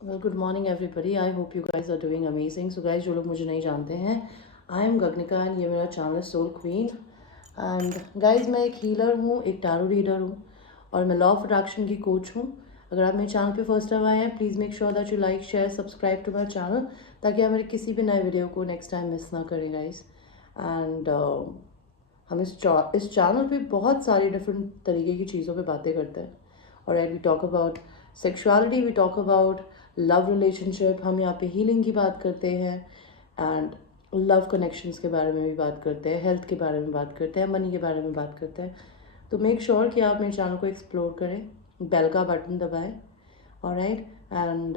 Well good morning everybody. I hope you guys are doing amazing. So guys, जो लोग मुझे नहीं जानते हैं, आई एम गगनिका एंड ये मेरा channel soul queen. And guys, मैं एक हीलर हूँ, एक टैरो रीडर हूँ और मैं लॉ ऑफ अट्रैक्शन की कोच हूँ। अगर आप मेरे चैनल पे फर्स्ट टाइम आए हैं, please make sure that you like share subscribe to my channel, ताकि आप मेरे किसी भी नए वीडियो को नेक्स्ट टाइम मिस ना करें गाइज। एंड हम इस चैनल पे बहुत सारी डिफरेंट तरीके की चीज़ों पे बातें करते हैं। और we talk about sexuality, we talk about love relationship, हम यहाँ पे हीलिंग की बात करते हैं एंड लव कनेक्शंस के बारे में भी बात करते हैं, हेल्थ के बारे में बात करते हैं, मनी के बारे में बात करते हैं। तो मेक श्योर कि आप मेरे चैनल को एक्सप्लोर करें, बेल का बटन दबाएं। ऑलराइट। एंड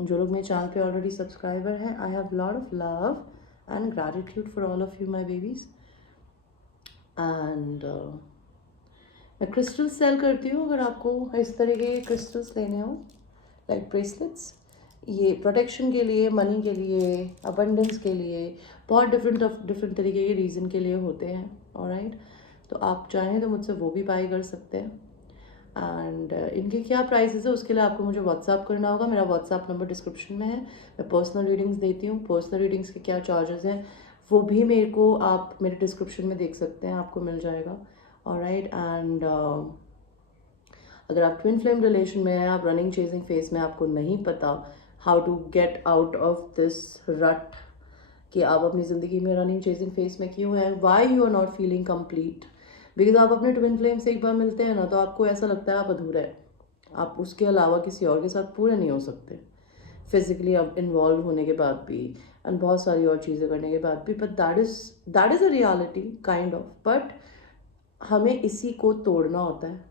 जो लोग मेरे चैनल पे ऑलरेडी सब्सक्राइबर हैं, I have lot of love and gratitude for all of you my babies. And मैं क्रिस्टल सेल करती हूँ। अगर आपको इस तरीके के क्रिस्टल्स लेने हो, लाइक ब्रेसलेट्स, ये प्रोटेक्शन के लिए, मनी के लिए, अबंडेंस के लिए, बहुत डिफरेंट तरीके के रीज़न के लिए होते हैं। ऑलराइट। तो आप चाहें तो मुझसे वो भी बाई कर सकते हैं। एंड इनके क्या प्राइसेस है, उसके लिए आपको मुझे व्हाट्सअप करना होगा। मेरा व्हाट्सअप नंबर डिस्क्रिप्शन में है। मैं पर्सनल रीडिंग्स देती हूँ। पर्सनल रीडिंग्स के क्या चार्जेस हैं वो भी मेरे को आप मेरे डिस्क्रिप्शन में देख सकते हैं, आपको मिल जाएगा। ऑलराइट। एंड अगर आप ट्विन फ्लेम रिलेशन में हैं, आप रनिंग चेजिंग फेज में, आपको नहीं पता how to get out of this rut कि आप अपनी ज़िंदगी में रनिंग चेजिंग फेज में क्यों हैं, why you are not feeling complete. Because आप अपने ट्विन फ्लेम से एक बार मिलते हैं ना, तो आपको ऐसा लगता है आप अधूरा है, आप उसके अलावा किसी और के साथ पूरे नहीं हो सकते फिजिकली अब इन्वॉल्व होने के बाद भी, एंड बहुत सारी और चीज़ें करने के बाद भी। But that is a reality kind of. But हमें इसी को तोड़ना होता है,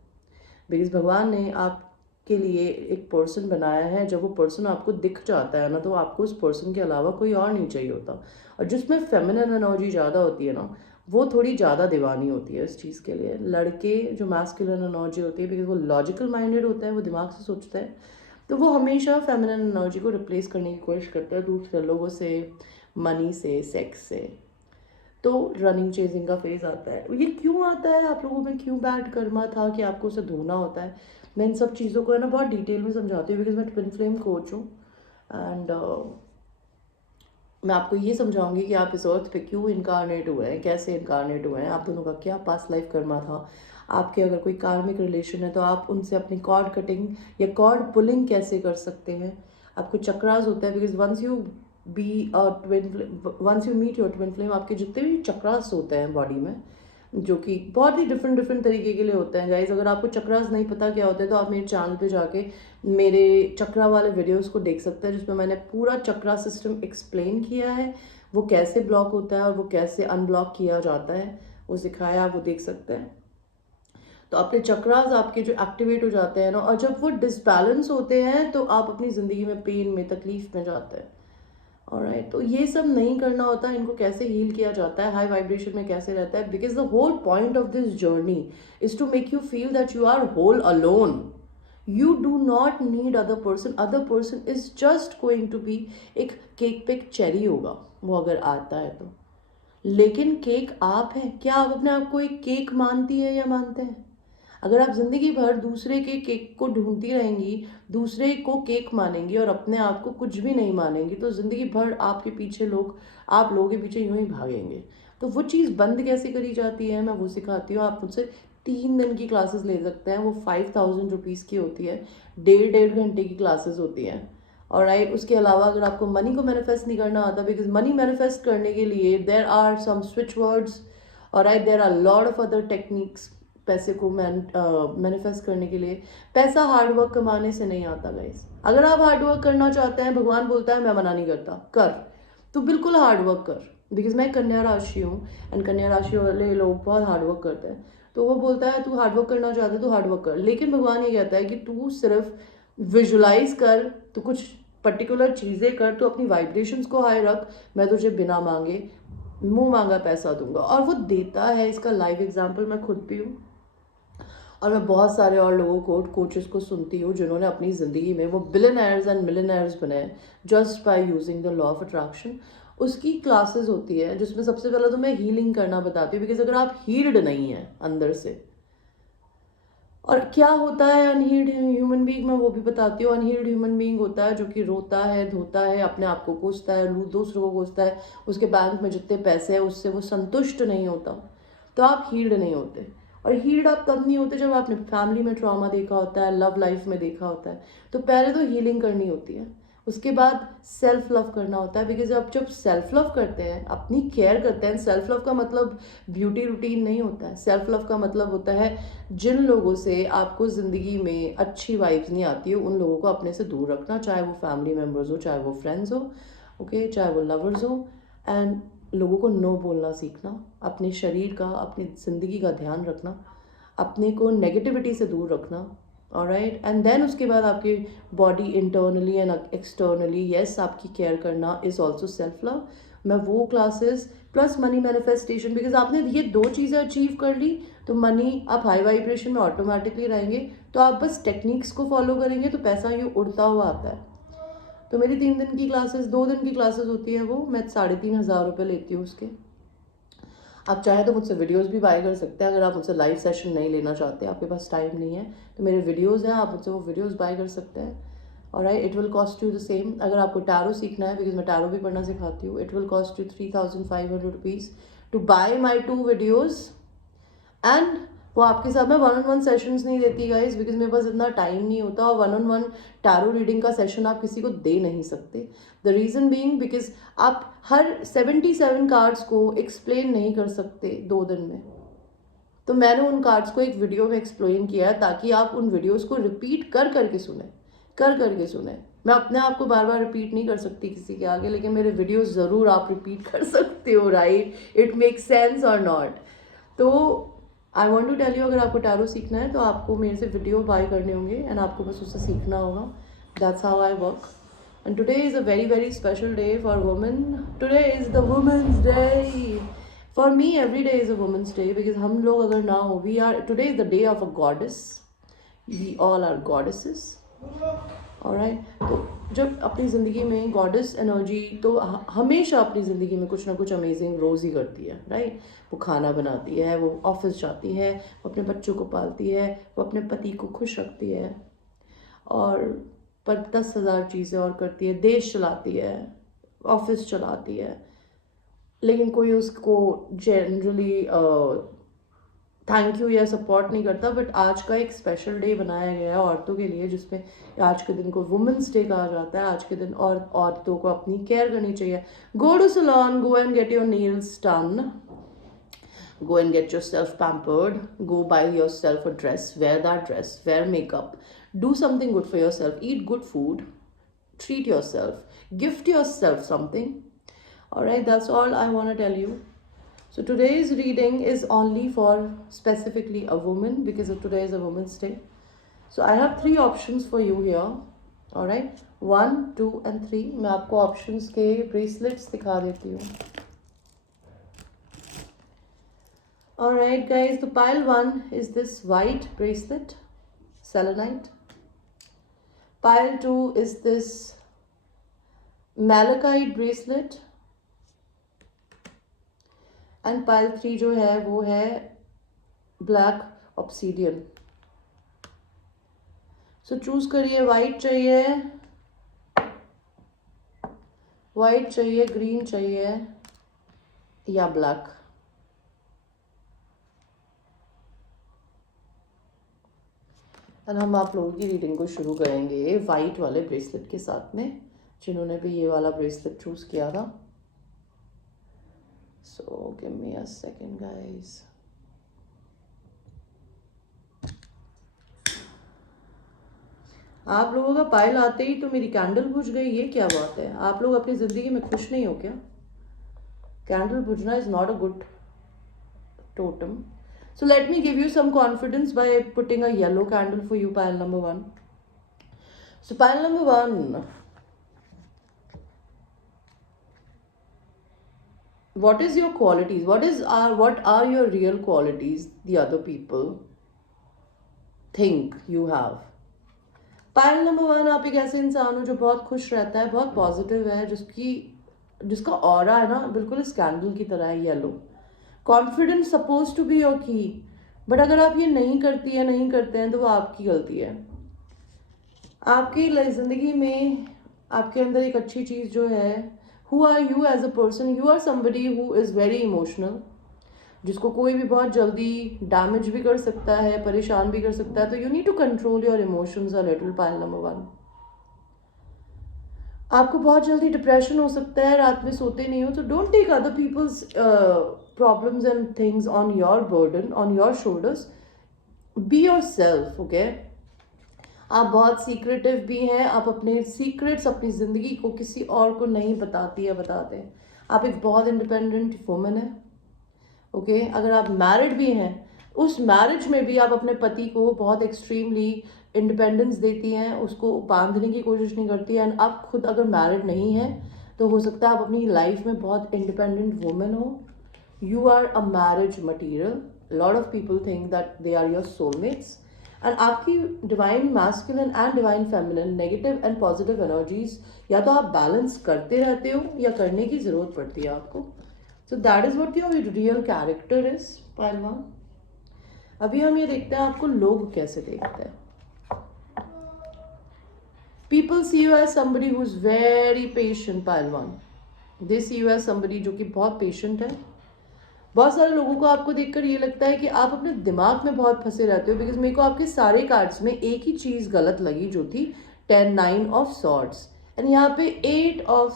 बिकॉज भगवान ने आपके लिए एक पर्सन बनाया है। जब वो पर्सन आपको दिख जाता है ना, तो आपको उस पर्सन के अलावा कोई और नहीं चाहिए होता। और जिसमें फेमिनिन एनर्जी ज़्यादा होती है ना, वो थोड़ी ज़्यादा दीवानी होती है इस चीज़ के लिए। लड़के जो मैस्कुलिन एनर्जी होती है, बिकॉज वो लॉजिकल माइंडेड होता है, वो दिमाग से सोचता है, तो वो हमेशा फेमिनिन एनर्जी को रिप्लेस करने की कोशिश करता है दूसरे लोगों से, मनी से, सेक्स से। तो रनिंग चेजिंग का फेज आता है। ये क्यों आता है, आप लोगों में क्यों बैड कर्मा था कि आपको उसे धोना होता है, मैं इन सब चीज़ों को है ना बहुत डिटेल में समझाती हूँ, बिकॉज मैं ट्विन फ्लेम कोच हूँ। एंड मैं आपको ये समझाऊंगी कि आप इस अर्थ पे क्यों इनकारनेट हुए हैं, कैसे इनकारनेट हुए हैं, आप दोनों का क्या पास्ट लाइफ कर्मा था, आपके अगर कोई कार्मिक रिलेशन है तो आप उनसे अपनी कॉर्ड कटिंग या कॉर्ड पुलिंग कैसे कर सकते हैं। आपको चक्रास होता है, because once you meet your twin flame, आपके जितने भी चक्रास होते हैं बॉडी में, जो कि बहुत ही डिफरेंट तरीके के लिए होते हैं गाइज। अगर आपको चक्रास नहीं पता क्या होता है, तो आप मेरे चैनल पे जाके मेरे चक्रा वाले वीडियोस को देख सकते हैं, जिसमें मैंने पूरा चक्रा सिस्टम एक्सप्लेन किया है, वो कैसे ब्लॉक होता है और वो कैसे अनब्लॉक किया जाता है, वो सिखाया, आप वो देख सकते हैं। तो अपने चक्रास आपके जो एक्टिवेट हो जाते हैं ना, और जब वो डिसबैलेंस होते हैं, तो आप अपनी ज़िंदगी में पेन में, तकलीफ में जाते हैं। ऑलराइट। तो ये सब नहीं करना होता। इनको कैसे हील किया जाता है, हाई वाइब्रेशन में कैसे रहता है, because the whole point of this journey is to make you feel that you are whole alone. You do not need other person is just going to be एक cake पे एक cherry होगा वो अगर आता है तो। लेकिन केक आप हैं। क्या आप अपने आप को एक केक मानती है या मानते हैं? अगर आप जिंदगी भर दूसरे के केक को ढूंढती रहेंगी, दूसरे को केक मानेंगी और अपने आप को कुछ भी नहीं मानेंगी, तो जिंदगी भर आपके पीछे लोग, आप लोगों के पीछे यूं ही भागेंगे। तो वो चीज़ बंद कैसे करी जाती है, मैं वो सिखाती हूँ। आप मुझसे 3 दिन की क्लासेस ले सकते हैं, वो 5000 रुपीज़ की होती है, 1.5 घंटे की क्लासेस होती हैं। और राइट, उसके अलावा अगर आपको मनी को मैनिफेस्ट नहीं करना आता, बिकॉज मनी मैनिफेस्ट करने के लिए there are some switch words, और right there are lot of other techniques. पैसे को मैनिफेस्ट करने के लिए, पैसा हार्डवर्क कमाने से नहीं आता गाइस। अगर आप हार्डवर्क करना चाहते हैं, भगवान बोलता है मैं मना नहीं करता, कर, तो बिल्कुल हार्डवर्क कर। बिकॉज मैं कन्या राशि हूँ, एंड कन्या राशि वाले लोग बहुत हार्डवर्क करते हैं। तो वो बोलता है तू हार्डवर्क करना चाहता है तो हार्डवर्क कर, लेकिन भगवान ये कहता है कि तू सिर्फ विजुलाइज कर, तू कुछ पर्टिकुलर चीज़ें कर, तू अपनी वाइब्रेशंस को हाई रख, मैं तुझे बिना मांगे मुंह मांगा पैसा दूंगा। और वो देता है। इसका लाइव एग्जाम्पल मैं खुद भी हूँ, और मैं बहुत सारे और लोगों को, कोचेस को सुनती हूँ जिन्होंने अपनी ज़िंदगी में वो बिलियनर्स एंड मिलियनर्स बने just by using the law of attraction. उसकी क्लासेस होती है जिसमें सबसे पहले तो मैं हीलिंग करना बताती हूँ, बिकॉज अगर आप हील्ड नहीं हैं अंदर से, और क्या होता है अनहील्ड ह्यूमन बीइंग, मैं वो भी बताती हूँ। अनहील्ड ह्यूमन बीइंग होता है जो कि रोता है, धोता है, अपने आप को कोसता है, दूसरों को कोसता है, उसके बैंक में जितने पैसे हैं उससे वो संतुष्ट नहीं होता, तो आप हील्ड नहीं होते। और हील्ड आप तब नहीं होते जब आपने फैमिली में ट्रॉमा देखा होता है, लव लाइफ में देखा होता है। तो पहले तो हीलिंग करनी होती है, उसके बाद सेल्फ लव करना होता है। बिकॉज आप जब सेल्फ लव करते हैं, अपनी केयर करते हैं, सेल्फ लव का मतलब ब्यूटी रूटीन नहीं होता है। सेल्फ लव का मतलब होता है जिन लोगों से आपको ज़िंदगी में अच्छी वाइब्स नहीं आती हो उन लोगों को अपने से दूर रखना, चाहे वो फैमिली मेम्बर्स हो, चाहे वो फ्रेंड्स हो, ओके, चाहे वो लवर्स हो। एंड लोगों को नो बोलना सीखना, अपने शरीर का, अपनी ज़िंदगी का ध्यान रखना, अपने को नेगेटिविटी से दूर रखना, ऑलराइट। एंड देन उसके बाद आपकी body internally and externally, yes, आपकी केयर करना इज़ ऑल्सो सेल्फ लव। मैं वो classes plus money manifestation, because आपने ये दो चीज़ें अचीव कर ली तो मनी, आप हाई वाइब्रेशन में ऑटोमेटिकली रहेंगे। तो आप बस टेक्निक्स को फॉलो करेंगे तो पैसा ये उड़ता हुआ आता है। तो मेरी 3 दिन की क्लासेस, 2 दिन की क्लासेस होती है, वो मैं 3,500 लेती हूँ उसके। आप चाहे तो मुझसे वीडियोस भी बाय कर सकते हैं, अगर आप मुझसे लाइव सेशन नहीं लेना चाहते, आपके पास टाइम नहीं है, तो मेरे वीडियोस हैं, आप मुझसे वो वीडियोस बाय कर सकते हैं। Alright, it will cost you the same. अगर आपको टैरो सीखना है, बिकॉज मैं टैरो भी पढ़ना सिखाती हूँ, it will cost you 3,500 rupees to buy my 2 videos. And वो आपके साथ, मैं 1-on-1 सेशंस नहीं देती गाइज, बिकॉज मेरे पास इतना टाइम नहीं होता, और 1-on-1 टैरो रीडिंग का सेशन आप किसी को दे नहीं सकते। द रीज़न बीइंग बिकॉज आप हर 77 कार्ड्स को एक्सप्लेन नहीं कर सकते 2 दिन में। तो मैंने उन कार्ड्स को एक वीडियो में एक्सप्लेन किया है ताकि आप उन वीडियोज़ को रिपीट कर करके सुने। मैं अपने आप को बार बार रिपीट नहीं कर सकती किसी के आगे, लेकिन मेरे वीडियोज़ ज़रूर आप रिपीट कर सकते हो, राइट? इट मेक्स सेंस और नॉट। तो I want to tell you, अगर आपको टैरो सीखना है तो आपको मेरे से वीडियो बाय करने होंगे एंड आपको बस उससे सीखना होगा। That's how I work. And today is a very very special day for women. Today is the women's day. For me every day is a women's day, because हम लोग अगर ना हो, we are, today is the day of a goddess, we all are goddesses, alright. तो जब अपनी ज़िंदगी में गॉडेस एनर्जी तो हमेशा अपनी ज़िंदगी में कुछ ना कुछ अमेजिंग रोज़ ही करती है, राइट? वो खाना बनाती है, वो ऑफिस जाती है, वो अपने बच्चों को पालती है, वो अपने पति को खुश रखती है, और पर 10,000 चीज़ें और करती है, देश चलाती है, ऑफिस चलाती है, लेकिन कोई उसको जनरली थैंक यू या सपोर्ट नहीं करता। बट आज का एक स्पेशल डे बनाया गया है औरतों के लिए, जिसमें आज के दिन को वुमेंस डे कहा जाता है। आज के दिन और औरतों को अपनी केयर करनी चाहिए। Go to salon, go and get your nails done, go and get yourself pampered, go buy yourself a dress, wear that dress, wear makeup, do something good for yourself, eat good food, treat yourself, gift yourself something. All right, that's all I want to tell you. So today's reading is only for specifically a woman, because today is a woman's day. So I have 3 options for you here. All right, 1, 2 and 3. मैं आपको options के bracelets दिखा देती हूँ। Alright guys, so pile 1 is this white bracelet, selenite. Pile 2 is this malachite bracelet. And pile 3 जो है वो है black obsidian. So choose करिए, white चाहिए, green चाहिए या black. और हम आप लोगों की रीडिंग को शुरू करेंगे वाइट वाले ब्रेसलेट के साथ में, जिन्होंने भी ये वाला ब्रेसलेट चूज़ किया था। So give me a second guys. आप लोगों का पायल आते ही तो मेरी कैंडल बुझ गई, ये क्या बात है? आप लोग अपनी ज़िंदगी में खुश नहीं हो क्या? कैंडल बुझना is not a good totem. So let me give you some confidence by putting a yellow candle for you, pile number 1. So pile number 1, what is your qualities? What are your real qualities the other people think you have? Pile number 1, आप एक ऐसे इंसान हो जो बहुत खुश रहता है, बहुत पॉजिटिव है, जिसका ऑरा है ना बिल्कुल इस कैंडल की तरह है, yellow. Confidence supposed to be your key, but अगर आप ये नहीं करती है नहीं करते हैं तो वो आपकी गलती है। आपकी ज़िंदगी में आपके अंदर एक अच्छी चीज़ जो है, who are you as a person, you are somebody who is very emotional, जिसको कोई भी बहुत जल्दी डैमेज भी कर सकता है, परेशान भी कर सकता है। तो you need to control your emotions a little, pile number 1। आपको बहुत जल्दी डिप्रेशन हो सकता है, रात में सोते नहीं हो, तो don't take other people's problems and things on your burden, on your shoulders. Be yourself, okay. आप बहुत सीक्रेटिव भी हैं, आप अपने सीक्रेट्स, अपनी ज़िंदगी को किसी और को नहीं बताती या बताते हैं। आप एक बहुत इंडिपेंडेंट वुमन है, ओके। अगर आप मैरिड भी हैं, उस मैरिज में भी आप अपने पति को बहुत एक्सट्रीमली इंडिपेंडेंस देती हैं, उसको बांधने की कोशिश नहीं करती हैं। एंड आप खुद अगर मैरिड नहीं हैं तो हो सकता है आप अपनी लाइफ में बहुत इंडिपेंडेंट वुमन हो। You are a marriage material, lot of people think that they are your soulmates. And आपकी divine masculine and divine feminine, negative and positive energies या तो आप बैलेंस करते रहते हो या करने की ज़रूरत पड़ती है आपको। So that is what your real character is, pile 1। अभी हम ये देखते हैं आपको लोग कैसे देखते हैं। People see you as somebody who is very patient, pile 1। They see you as somebody जो कि बहुत पेशेंट है। बहुत सारे लोगों को आपको देखकर ये लगता है कि आप अपने दिमाग में बहुत फंसे रहते हो, बिकॉज मेरे को आपके सारे कार्ड्स में एक ही चीज़ गलत लगी जो थी 10 9 ऑफ सॉर्ड्स एंड यहाँ पे 8 ऑफ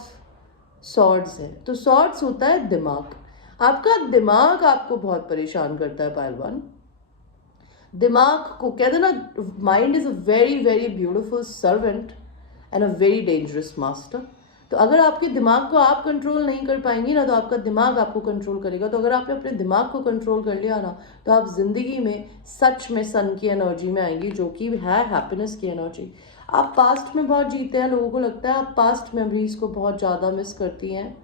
सॉर्ड्स है। तो सॉर्ड्स होता है दिमाग। आपका दिमाग आपको बहुत परेशान करता है, पाइल 1। दिमाग को कहते हैं ना, mind is a very very beautiful servant and a very dangerous master. तो अगर आपके दिमाग को आप कंट्रोल नहीं कर पाएंगी ना, तो आपका दिमाग आपको कंट्रोल करेगा। तो अगर आपने अपने दिमाग को कंट्रोल कर लिया ना, तो आप जिंदगी में सच में सन की एनर्जी में आएंगी, जो कि है हैप्पीनेस की एनर्जी। आप पास्ट में बहुत जीते हैं, लोगों को लगता है आप पास्ट मेमोरीज को बहुत ज़्यादा मिस करती हैं,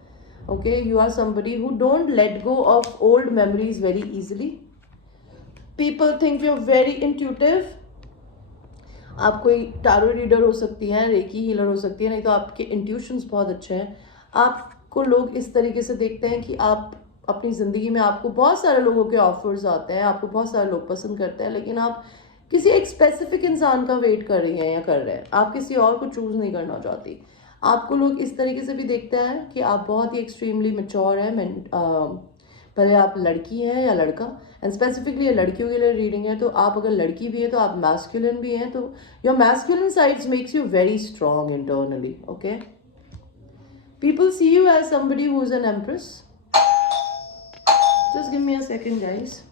okay. You are somebody who don't let go of old memories very easily. People think you are very intuitive. आप कोई टारो रीडर हो सकती हैं, रेकी हीलर हो सकती है, नहीं तो आपके इंट्यूशंस बहुत अच्छे हैं। आपको लोग इस तरीके से देखते हैं कि आप अपनी ज़िंदगी में, आपको बहुत सारे लोगों के ऑफर्स आते हैं, आपको बहुत सारे लोग पसंद करते हैं, लेकिन आप किसी एक स्पेसिफिक इंसान का वेट कर रही हैं या कर रहे हैं, आप किसी और को चूज़ नहीं करना चाहती। आपको लोग इस तरीके से भी देखते हैं कि आप बहुत ही एक्सट्रीमली मेच्योर हैं, भले आप लड़की हैं या लड़का। एंड स्पेसिफिकली ये लड़कियों के लिए रीडिंग है, तो आप अगर लड़की भी है तो आप मैस्कुलिन भी हैं, तो your masculine sides makes you very strong internally, okay. People see you as somebody who is an empress. Just give me a second guys.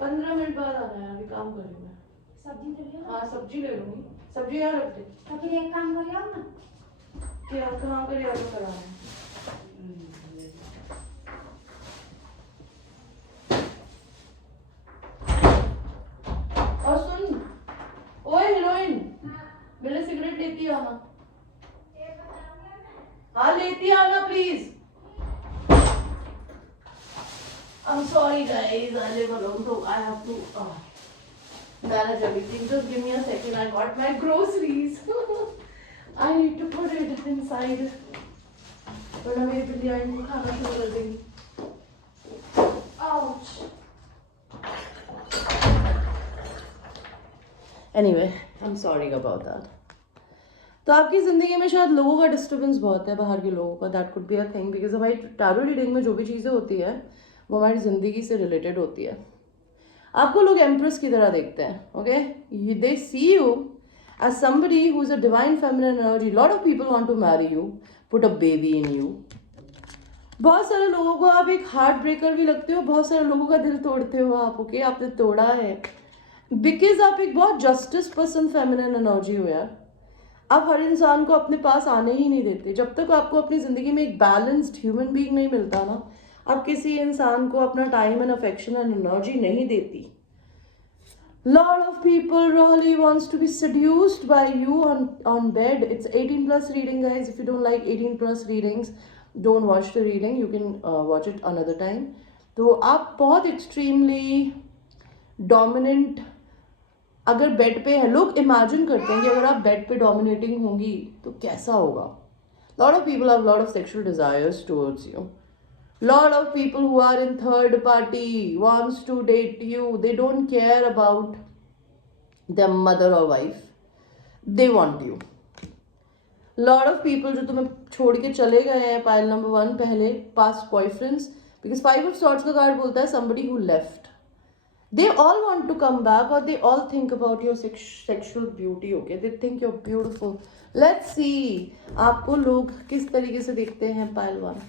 पंद्रह मिनट बाद आना है, अभी काम कर रही हूँ मैं। सब्जी ले लियो। हाँ सब्जी ले लूंगी, सब्जी यहाँ रख दे। तो फिर एक काम कर आओ ना। क्या कहाँ पर याद कराना है? और सुन, ओए हीरोइन, मेरे सिगरेट लेती आना। हाँ लेती आना please. I'm sorry guys, I live alone, so I have to manage everything. Just give me a second. I got my groceries. I need to put it inside. वरना मेरी बिल्लियाँ इनको खाना शुरू कर देंगी। Ouch. Anyway, I'm sorry about that. तो आपकी ज़िंदगी में शायद लोगों का डिस्टर्बेंस बहुत है, बाहर के लोगों का। That could be a thing, because हमारी टैरो रीडिंग में जो भी चीज़ें होती है वो हमारी ज़िंदगी से रिलेटेड होती है। आपको लोग एम्प्रेस की तरह देखते हैं, okay. They see you as somebody who is a divine feminine energy. Lot of people want to marry you, put a baby in you. बहुत सारे लोगों को आप एक हार्ट ब्रेकर भी लगते हो, बहुत सारे लोगों का दिल तोड़ते हो आप, ओके। आपने तोड़ा है बिकॉज आप एक बहुत जस्टिस पसंद फेमिनिन एनर्जी हो यार। आप हर इंसान को अपने पास आने ही नहीं देते। जब तक आपको अपनी ज़िंदगी में एक बैलेंस्ड ह्यूमन बीइंग नहीं मिलता ना, आप किसी इंसान को अपना time and affection and energy नहीं देती। Lot of people really wants to be seduced by you on bed. It's 18 plus reading, guys. If you don't like 18 plus readings, don't watch the reading. You can watch it another time. तो आप बहुत extremely dominant अगर bed पे है, लोग imagine करते हैं कि अगर आप बेड पे डोमिनेटिंग होंगी तो कैसा होगा। Lot of people have a lot of sexual desires towards you. Lot of people who are in third party wants to date you. They don't care about their mother or wife. They want you. Lot of people जो तुम्हें छोड़ के चले गए हैं pile number 1 पहले past boyfriends, because 5 of swords का card बोलता है somebody who left. They all want to come back, or they all think about your sexual beauty. Okay, they think you're beautiful. Let's see आपको लोग किस तरीके से देखते हैं pile 1.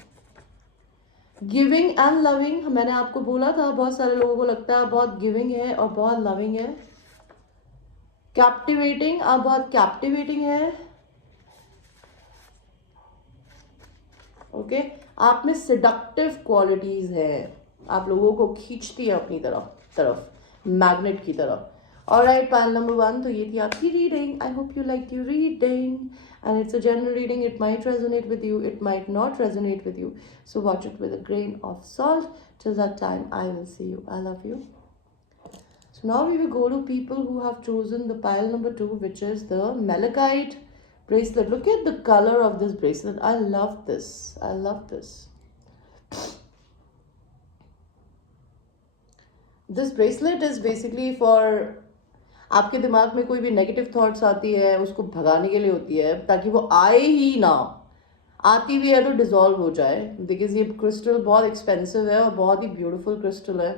गिविंग एंड लविंग, मैंने आपको बोला था बहुत सारे लोगों को लगता है बहुत गिविंग है और बहुत लविंग है. कैप्टिवेटिंग, आप बहुत कैप्टिवेटिंग है. ओके, आप में सिडक्टिव क्वालिटीज है, आप लोगों को खींचती है अपनी तरफ मैग्नेट की तरह. ऑलराइट, पाइल नंबर 1, तो ये थी आपकी reading. I hope you like your reading and it's a general reading. It might resonate with you, it might not resonate with you, so watch it with a grain of salt. Till that time, I will see you. I love you. So now we will go to people who have chosen the pile number 2, which is the malachite bracelet. Look at the color of this bracelet. I love this. I love this. This bracelet is basically for आपके दिमाग में कोई भी negative thoughts आती है उसको भगाने के लिए होती है, ताकि वो आए ही ना. आती भी है तो डिजॉल्व हो जाए, बिकॉज ये क्रिस्टल बहुत एक्सपेंसिव है और बहुत ही ब्यूटीफुल क्रिस्टल है.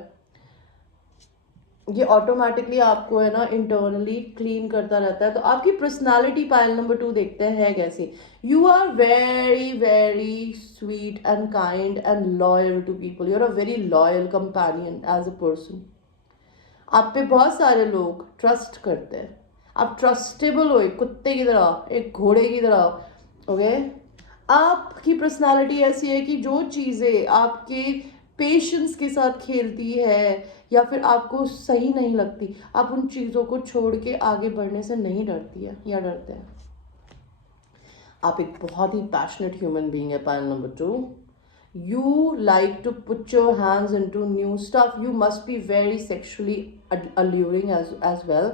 ये ऑटोमेटिकली आपको है ना इंटरनली क्लीन करता रहता है. तो आपकी पर्सनालिटी पाइल नंबर 2 देखते हैं कैसी. You are very very sweet and kind and loyal to people. You are a very loyal companion as a person. आप पे बहुत सारे लोग ट्रस्ट करते हैं. आप ट्रस्टेबल हो, एक कुत्ते की तरह, एक घोड़े की तरह. ओके, आपकी पर्सनालिटी ऐसी है कि जो चीज़ें आपके पेशेंस के साथ खेलती है या फिर आपको सही नहीं लगती, आप उन चीज़ों को छोड़ के आगे बढ़ने से नहीं डरती है या डरते हैं. आप एक बहुत ही पैशनेट ह्यूमन बीइंग है. Pile number 2, you like to put your hands into new stuff. You must be very sexually alluring as well,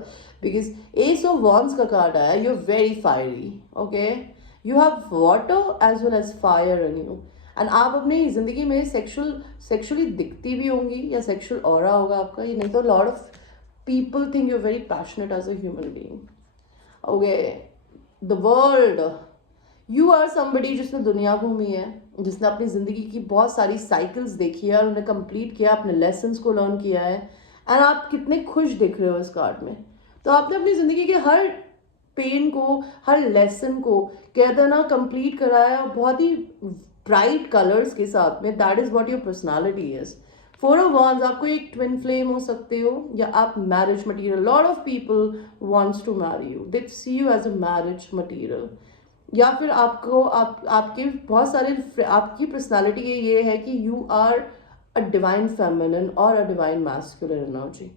because ace of wands का कार्ड आया. you're very fiery. okay, you have water as well as fire in you, and आप अपनी ज़िंदगी में sexually दिखती भी होंगी या sexual aura होगा आपका. ये नहीं तो lot of people think you're very passionate as a human being. okay, the world, you are somebody जिसने दुनिया घूमी है, जिसने अपनी ज़िंदगी की बहुत सारी साइकिल्स देखी है और उन्हें कंप्लीट किया, अपने लेसन्स को लर्न किया है. एंड आप कितने खुश दिख रहे हो इस कार्ड में. तो आपने अपनी ज़िंदगी के हर पेन को, हर लेसन को कहते हैं ना कंप्लीट कराया बहुत ही ब्राइट कलर्स के साथ में. That is what your personality is. 4 of Wands, आपको एक ट्विन फ्लेम हो सकते हो या आप marriage material. Lot of people wants to marry you, they see you as a marriage material. या फिर आपको आपके बहुत सारे आपकी पर्सनालिटी ये है कि you are a divine feminine और a divine masculine energy.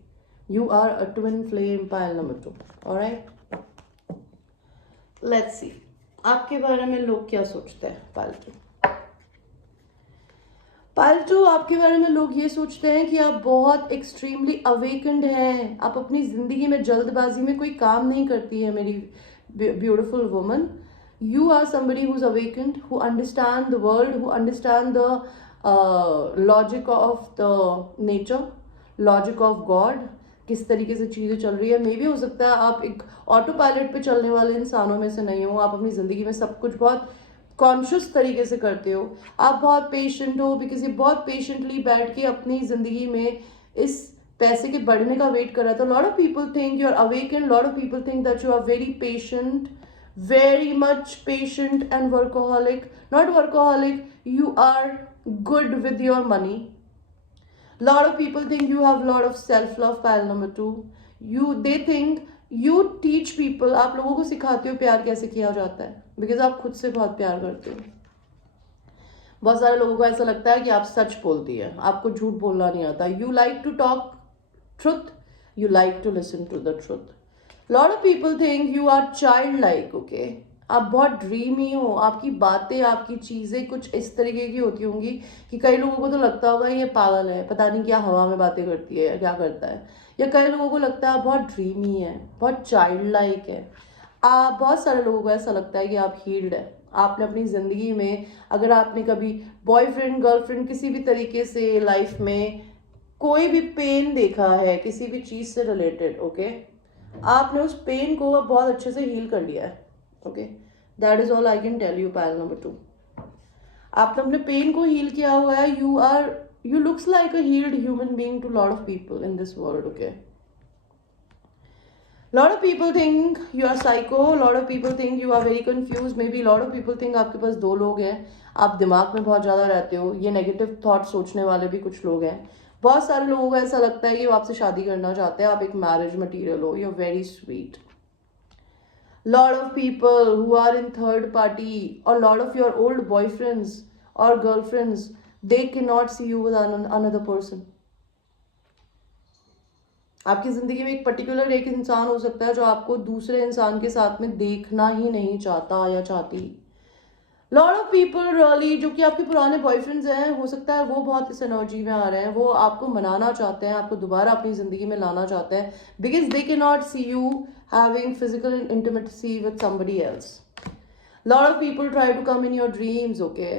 You are a twin flame. Pile number 2. Alright, let's see आपके बारे में लोग क्या सोचते हैं. पाइल 2, आपके बारे में लोग ये सोचते हैं कि आप बहुत एक्सट्रीमली अवेकन्ड हैं. आप अपनी ज़िंदगी में जल्दबाजी में कोई काम नहीं करती है मेरी beautiful woman. You are somebody who's awakened, who understand the world, who understand the logic of the nature, logic of God. किस तरीके से चीज़ें चल रही है. मे भी हो सकता है आप एक ऑटो पायलट पे चलने वाले इंसानों में से नहीं हो. आप अपनी ज़िंदगी में सब कुछ बहुत कॉन्शियस तरीके से करते हो. आप बहुत पेशेंट हो, बिकॉज ये बहुत पेशेंटली बैठ के अपनी ज़िंदगी में इस पैसे के बढ़ने का वेट कर रहा था. Lot of people think you are awaken. Lot of people think that you are very patient, very much patient and workaholic. Not workaholic, you are good with your money. Lot of people think you have lot of self love. Pile number 2, they think you teach people. आप लोगों को सिखाते हो प्यार कैसे किया जाता है, because आप खुद से बहुत प्यार करते हो. बहुत सारे लोगों को ऐसा लगता है कि आप सच बोलती है, आपको झूठ बोलना नहीं आता. You like to talk truth, you like to listen to the truth. Lot of people think you are childlike. okay, आप बहुत ड्रीमी हो. आपकी बातें, आपकी चीज़ें कुछ इस तरीके की होती होंगी कि कई लोगों को तो लगता होगा ये पागल है, पता नहीं क्या हवा में बातें करती है, क्या करता है. या कई लोगों को लगता है आप बहुत ड्रीमी है, बहुत चाइल्ड लाइक है. बहुत सारे लोगों को ऐसा लगता है कि आप हील्ड है, आपने अपनी ज़िंदगी में, अगर आपने कभी बॉयफ्रेंड गर्लफ्रेंड किसी भी तरीके से लाइफ में कोई भी पेन देखा है किसी भी चीज़ से रिलेटेड, ओके, आपने उस पेन को अब बहुत अच्छे से हील कर लिया है, okay, that is all I can tell you. Pile number 2, आपने अपने पेन को हील किया हुआ है। You looks like a healed human being to lot of people in this world, okay. Lot of people think you are psycho, lot of people think you are very confused, maybe lot of people think आपके पास दो लोग हैं, आप दिमाग में बहुत ज़्यादा रहते हो, ये नेगेटिव थॉट सोचने वाले भी कुछ लोग हैं। बहुत सारे लोगों को ऐसा लगता है कि वो आपसे शादी करना चाहते हैं, आप एक मैरिज मटीरियल हो, you are very sweet. Lot of people who are in third party or lot of your old boyfriends or girlfriends, they cannot see you with another person. आपकी ज़िंदगी में एक पर्टिकुलर एक इंसान हो सकता है जो आपको दूसरे इंसान के साथ में देखना ही नहीं चाहता या चाहती। लॉट ऑफ पीपल रियली, जो कि आपके पुराने बॉयफ्रेंड्स हैं, हो सकता है वो बहुत इस एनर्जी में आ रहे हैं, वो आपको मनाना चाहते हैं, आपको दोबारा अपनी ज़िंदगी में लाना चाहते हैं, because they can not see you having physical intimacy with somebody else. Lot of people try to come in your dreams, okay.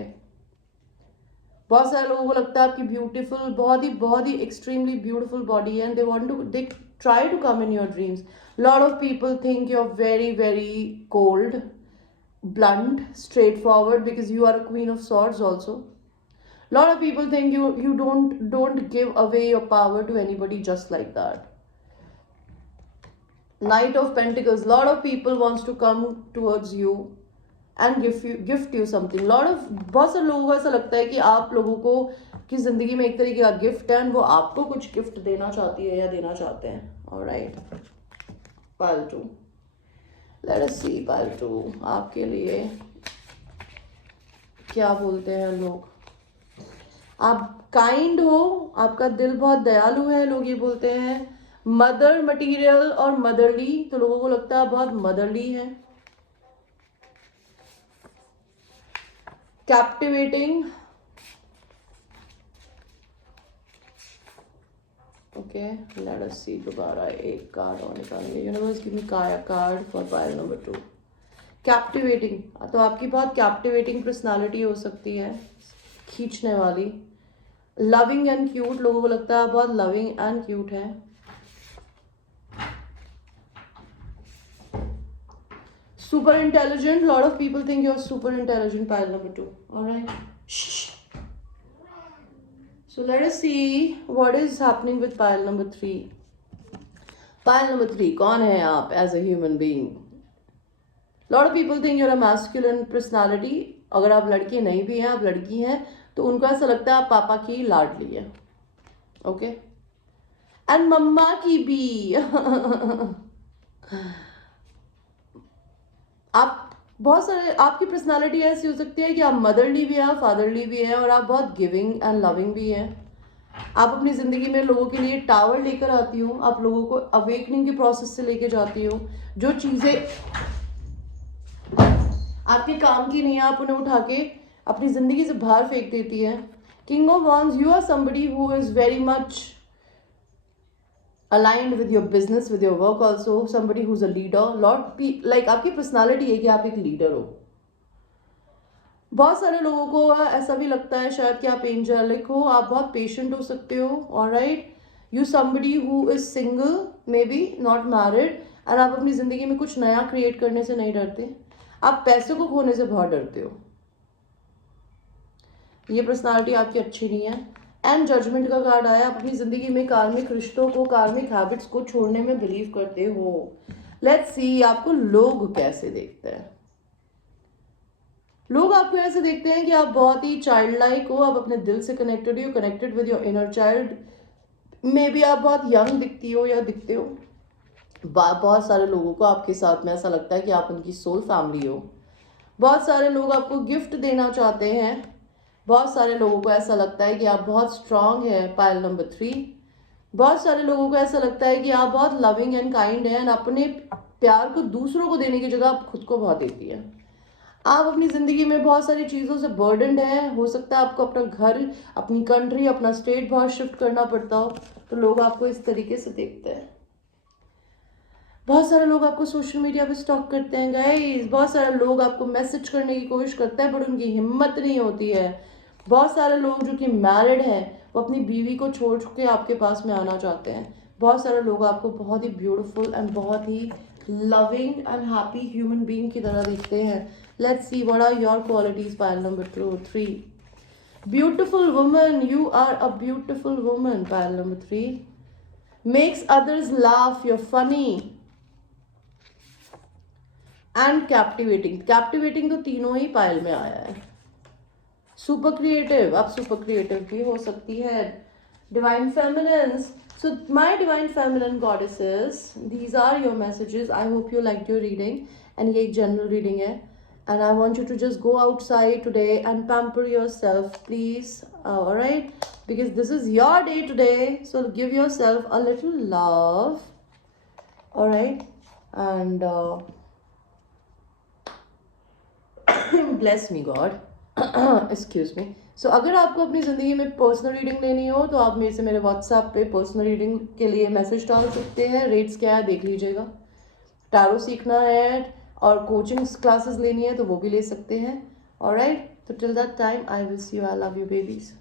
बहुत सारे लोगों को लगता है आपकी ब्यूटीफुल, बहुत ही एक्सट्रीमली ब्यूटीफुल बॉडी है, and they try to come in your dreams. Lot of people think you are very very cold, blunt, straightforward, because you are a queen of swords also. Lot of people think you don't give away your power to anybody just like that. Knight of Pentacles, lot of people wants to come towards you and gift you something. बहुत सारे लोगों को ऐसा लगता है कि आप लोगों को की जिंदगी में एक तरीके का गिफ्ट है, वो आपको कुछ गिफ्ट देना चाहती है या देना चाहते हैं। ऑलराइट, पालतू, लेट अस सी पालतू आपके लिए क्या बोलते हैं लोग। आप काइंड हो, आपका दिल बहुत दयालु है, लोग ये बोलते हैं। मदर मटेरियल और मदरली, तो लोगों को लगता है बहुत मदरली है। कैप्टिवेटिंग, ओके, लेट अस सी दोबारा एक कार्ड और निकालेंगे। Universe give me card for pile number 2। Captivating, तो आपकी बहुत कैप्टिवेटिंग पर्सनालिटी हो सकती है, खींचने वाली। लविंग एंड क्यूट, लोगों को लगता है बहुत लविंग एंड क्यूट है। Super intelligent, lot of people think you are super intelligent, pile number 2। Alright, so let us see what is happening with pile number 3. Pile number 3, कौन है आप as a human being? Lot of people think you're a masculine personality. अगर आप लड़की नहीं भी हैं, आप लड़की हैं, तो उनको ऐसा लगता है आप पापा की लाडली है, ओके, एंड मम्मा की भी। आप बहुत सारे, आपकी पर्सनालिटी ऐसी हो सकती है कि आप मदरली भी हैं, फादरली भी हैं, और आप बहुत गिविंग एंड लविंग भी हैं। आप अपनी ज़िंदगी में लोगों के लिए टावर लेकर आती हो, आप लोगों को अवेकनिंग के प्रोसेस से लेके जाती हो। जो चीज़ें आपके काम की नहीं है, आप उन्हें उठा के अपनी ज़िंदगी से बाहर फेंक देती है। King of wands, you are somebody who is very much aligned with your business, with your work also, somebody who's a leader. like आपकी personality है कि आप एक leader हो। बहुत सारे लोगों को ऐसा भी लगता है शायद कि आप angelic हो, आप बहुत patient हो सकते हो। alright, you somebody who is single, maybe not married, और आप अपनी ज़िंदगी में कुछ नया create करने से नहीं डरते, आप पैसे को खोने से बहुत डरते हो। ये पर्सनालिटी आपकी अच्छी नहीं है। एंड जजमेंट का कार्ड आया, आप अपनी ज़िंदगी में कार्मिक रिश्तों को, कार्मिक हैबिट्स को छोड़ने में बिलीव करते हो। लेट्स सी आपको लोग कैसे देखते हैं। लोग आपको ऐसे देखते हैं कि आप बहुत ही चाइल्ड लाइक हो, आप अपने दिल से कनेक्टेड हो, connected with your inner child. May be आप बहुत यंग दिखती हो या दिखते हो। बहुत सारे लोगों को आपके साथ में ऐसा लगता है कि आप उनकी सोल फैमिली हो। बहुत सारे लोग आपको गिफ्ट देना चाहते हैं। बहुत सारे लोगों को ऐसा लगता है कि आप बहुत स्ट्रांग है, पाइल नंबर 3। बहुत सारे लोगों को ऐसा लगता है कि आप बहुत लविंग एंड काइंड हैं, अपने प्यार को दूसरों को देने की जगह आप खुद को बहुत देती है। आप अपनी ज़िंदगी में बहुत सारी चीज़ों से बर्डनड है। हो सकता है आपको अपना घर, अपनी कंट्री, अपना स्टेट बहुत शिफ्ट करना पड़ता हो, तो लोग आपको इस तरीके से देखते हैं। बहुत सारे लोग आपको सोशल मीडिया पे स्टॉक करते हैं गाइस, बहुत सारे लोग आपको मैसेज करने की कोशिश करते हैं बट उनकी हिम्मत नहीं होती है। बहुत सारे लोग जो कि मैरिड हैं वो अपनी बीवी को छोड़ के आपके पास में आना चाहते हैं। बहुत सारे लोग आपको बहुत ही ब्यूटीफुल एंड बहुत ही loving and happy human being की तरह देखते हैं। Let's see what are your qualities pile number 3। Beautiful woman, you are a beautiful woman pile number 3। Makes others laugh, you're funny and captivating. Captivating तो तीनों ही pile में आया है। सुपर क्रिएटिव, आप सुपर क्रिएटिव भी हो सकती है। Divine feminines, so my divine feminine goddesses, these are your messages. I hope you like your reading and ये एक जनरल रीडिंग है and I want you to just go outside today and pamper yourself please, alright, because this is your day today, so give yourself a little love, all right, and bless me God, excuse me. So अगर आपको अपनी ज़िंदगी में personal reading लेनी हो तो आप मेरे से मेरे व्हाट्सएप पे पर्सनल रीडिंग के लिए मैसेज डाल सकते हैं। रेट्स क्या है देख लीजिएगा। टैरो सीखना है और कोचिंग क्लासेस लेनी है तो वो भी ले सकते हैं। ऑलराइट, तो till that time I will see you, I love you babies.